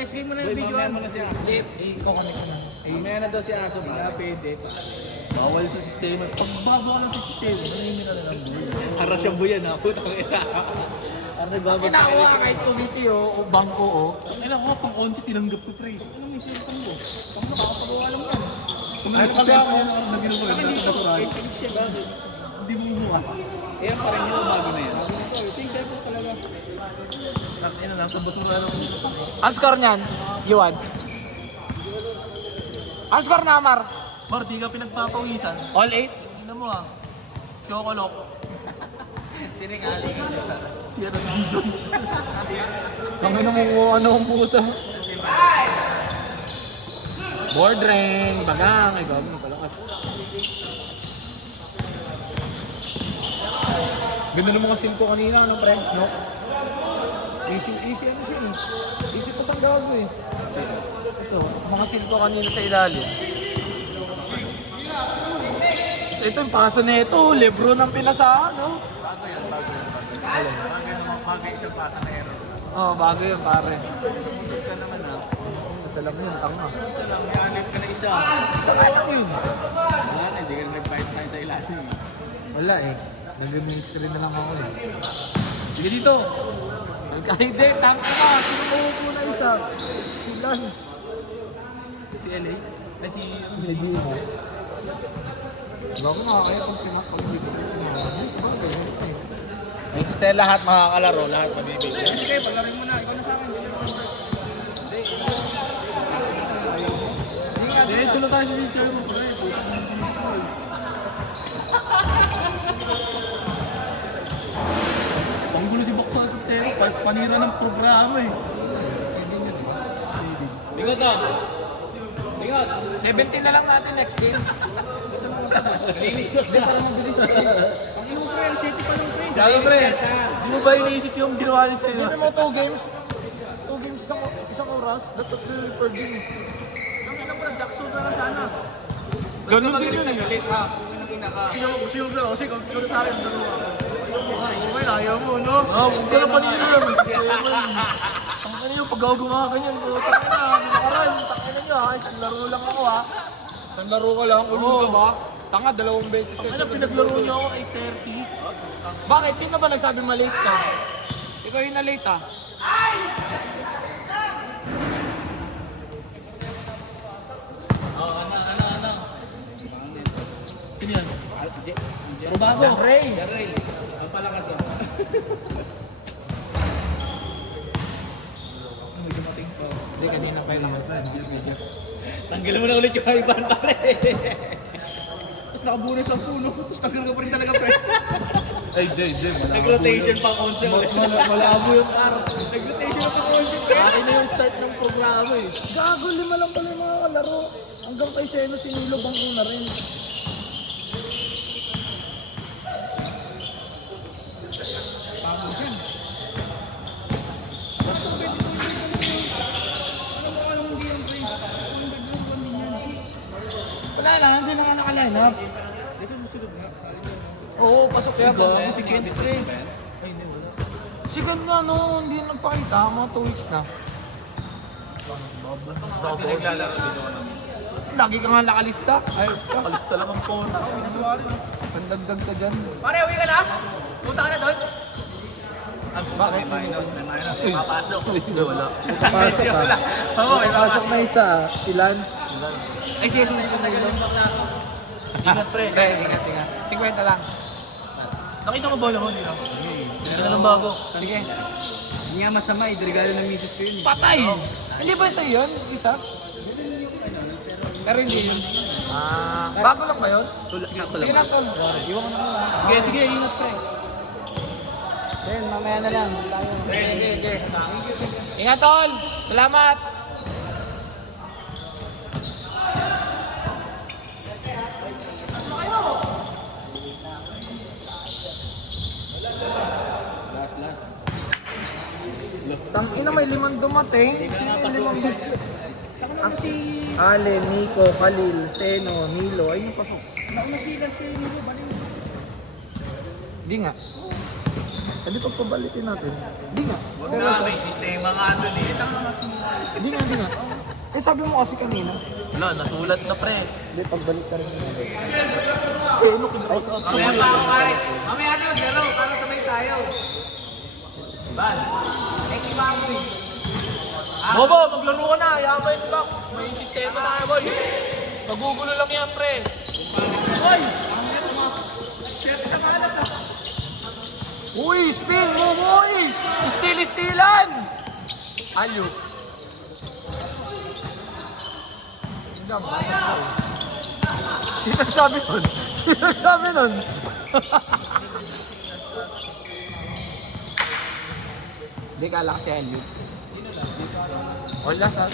next game mo na yung video. Mamaya mo na si Aso. Hindi, i-connect ko na. Mamaya na daw si Aso. Baka pwede. Bawal sa sistema. Pag bago ka lang sa sistema, nangyayari ka na ng buhay. Haras yung buyan ha. Putang ina. Ano babag Kinakuha ka kahit committee o bangko o. Ang ina ko, pang 11 tinanggap ko, pre. Ano may cellphone mo? Saan mo nakapagawa lang yan? Ano pa ako na ginulo Saka yun? hindi ko Natural. siya bakit? Hindi mo bukas. Yan pa rin yung bago na yan. Think cellphone talaga. Ang ina, nasa basura lang. Ang score niyan? Yuan. Ang score na, Mar? Mar, di ka pinagpapawisan. All 8? Ina mo ah. Chocolok. Sinikali ka. Siya na si Dijon. Ang ina mo ano ang puta. Board ring, bagang, ay gawin pala ka. Ganda ng mga sim ko kanina, ano pre? No? Easy ano siya eh. Easy pa siyang gago eh. Ito, mga sim ko kanina sa ilalim. So ito yung pasa na ito, Lebron ang pinasahan, no? Bagay isang pasa na error. Oo, bago yun pare. Busog ka naman ah. Salam yun, tanga. Isa lang. Yanip ka na isa. Isa ka lang yun. Wala na. Hindi ka na nag-fight tayo sa ilalim. Wala eh. Nag-screen na lang ako eh. Sige dito. Kahit din, tama ka. Sino mo na isa? Si Lance. Si LA. Ay si... Hindi mo. Bago nakakaya pag pinapag-mix ko na. Ay, sabang ganyan eh. Yung sister lahat makakalaro. Lahat mabibigyan. Sige, paglarin mo na. Ikaw na sa akin. Eh, tulog tayo sa sister mo, pre. Panggulo si Baksa sa sister. Panira ng programa eh. Bingot na. Bingot. 17 na lang natin next game. Linis Hindi, para mabilis eh. Ang iyong friend, city pa lang friend. Gago, pre. Di mo ba iniisip yung ginawa ni sa'yo? Sino mo 2 games? 2 games isang oras? That's a per game. Ang ina mo na, Jackson na lang sana. Ganun din yun eh. Late half. Gusto mo na, sige, ikaw na sa akin. Okay, ayaw mo, no? Oo, gusto na panira naman. Ang ano yung pag ako gumaganyan, takay na, nakaran, takay na nyo ha, isang laro lang ako ha. Isang laro ka lang, ulong ka ba? Tanga, 2 beses ka. Ano, pinaglaro nyo ako 8:30. Bakit? Sino ba nagsabi malate ka? Ikaw yung na-late ah. Sino yan? Pero bago. Ray. Jarrell. Ang palakas oh. May dumating pa. Hindi, kanina pa yung lakas na. Medyo. Tanggal mo na ulit yung haiban pare. Tapos nakabunas ang puno. Tapos tagal ka pa rin talaga, friend. Ay, di. Nag-rotation pa konse ulit. Malabo yung araw. Nag-rotation pa konse. Akin na yung start ng programa eh. Gago, 5 lang pala yung mga kalaro. Hanggang kay Seno, sinilo bang una rin. Tama dyan. Wala lang, hindi lang naka-line up. Dito susunod nga. Oo, pasok kaya Diba? pa. Si Ken, pre. Ay, hindi, wala. Si Gan nga no, hindi nagpakita, mga 2 weeks na. Naglalaro dito. Lagi ka nga nakalista. Ay, Kalista lang ang phone. pandagdag ka dyan. Pare, uwi ka na? Punta ka na doon? Bakit? Papasok. Hindi, wala. Pasok ka. Oo, Pasok na isa, si Lance. Ay, sige, susunod na yun. Ingat, pre. Ingat. 50 lang. Nakita mo bola mo, di ba? Ano lang bago? Sige. Hindi nga masama, regalo ng misis ko yun. Patay! Hindi ba isa yun? Isa? Pero hindi yun. Bago lang ba yun? Sige na, tol. Iwan ko na lang. Sige, ingat, pre. Then, mamaya na lang. Sige. Ingat, tol! Salamat! Tangina, may 5 dumating. Sino yung 5 dumating? Ako si... Ale, Nico, Khalil, Seno, Nilo. Ayun yung pasok. Nauna si Lance kayo nilo, bali mo. Hindi nga. Hindi pagpabalikin natin. Hindi nga. Huwag na, may sistema nga doon eh. Hindi nga. Eh sabi mo kasi kanina. Wala, natulad na pre. Hindi, pagbalik ka rin natin. Sino kinakaus out ko? Mamaya pa ako kahit. Mamaya na, garo. Para sabay tayo. Bal. Bobo, maglaro ka na. Yaman yung back. May sistema tayo, boy. Magugulo lang yan, pre. Hoy! Uy, spin mo, boy! Istil-istilan! Ayo. Sino nagsabi nun? Sino nagsabi nun? Hindi, kala kasi Elliot. Wala sa...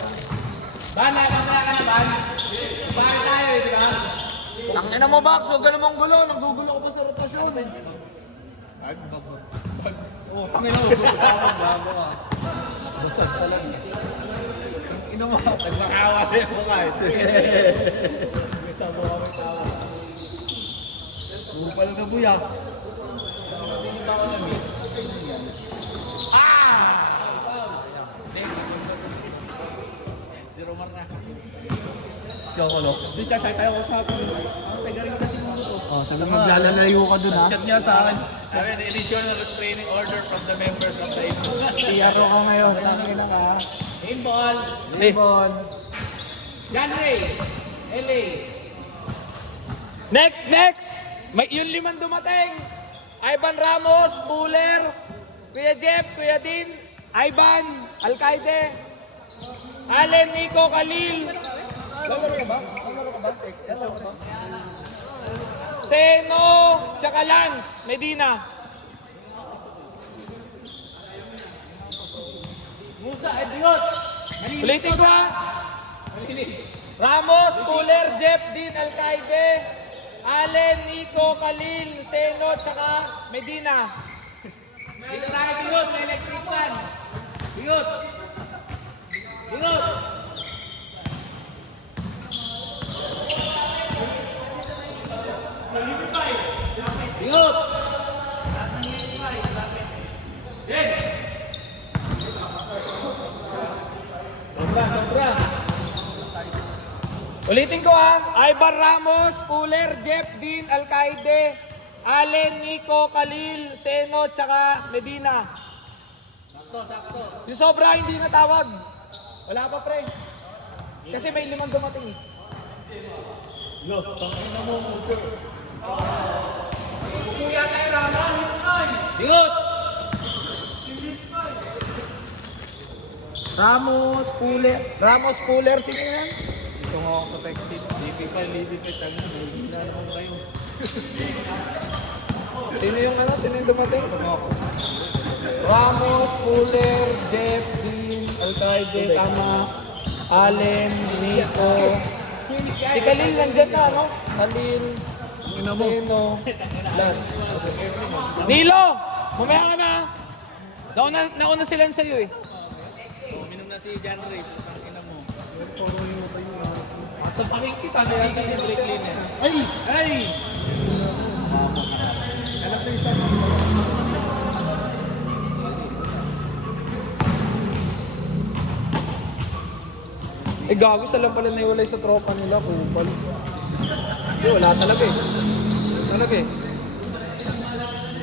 Ban, nakakaya ka na, Ban. Pare tayo eh, di ba? Tangina mo, Bax. Huwag ka namang gulo. Nanggugulo ka pa sa rotasyon. Oo, Panginoon. Bago ka. Basag talaga. Ino mo. Nagmakawa din mo kahit. May tawa. Upal ka buya. Zero mark na. Siya ko, no? Hindi, sasay tayo ko sa akin. Ang pagaling ka din mo. Oh, sabi maglalalayo ka dun, ha? Chat niya sa akin. I mean, additional restraining order from the members of the Iyaro ka ngayon. Tangina ka. In ball. Libon. John Ray. LA. Next! May yung limang dumating. Ivan Ramos, Buller, Kuya Jeff, Kuya Din, Ivan, Alcaide, Allen, Nico, Khalil. Lalo ka ba? Seno, tsaka Lance, Medina. Musa, Edriot. Ulitin ko, ha? Ramos, Buller, Jeff, Din, Alcaide, Allen, Nico, Khalil, Seno, tsaka Medina. Dito tayo, Bigot. May electric fan. Bigot. Bigot. Bigot. Sobra. Ulitin ko, ha? Ivan Ramos, Puller, Jeff, Din, Alcaide, Allen, Nico, Khalil, Seno, tsaka Medina. Sakto. Yung sobra hindi natawag. Wala pa, pre. Kasi may limang dumating, eh. Bigot. Ramos, Puller, sino yan? Ito nga ako protected. DP pa, lidipit. Hindi naman kayo. Sino yung dumating? Ramos, Puller, Jeff, Din, Alcaide, tama, Allen, Nico. Si Khalil nandyan na, no? Khalil, Seno, Lan. Nilo! Mamaya ka na! Nauna sila sa'yo, eh. Minum na si John Ray. Putang ina mo. Sa pakikita na yan sa break cleaner. Ay! Alam ko isa. Eh, gago sila pala naiwalay sa tropa nila, kupal. Wala talaga, eh.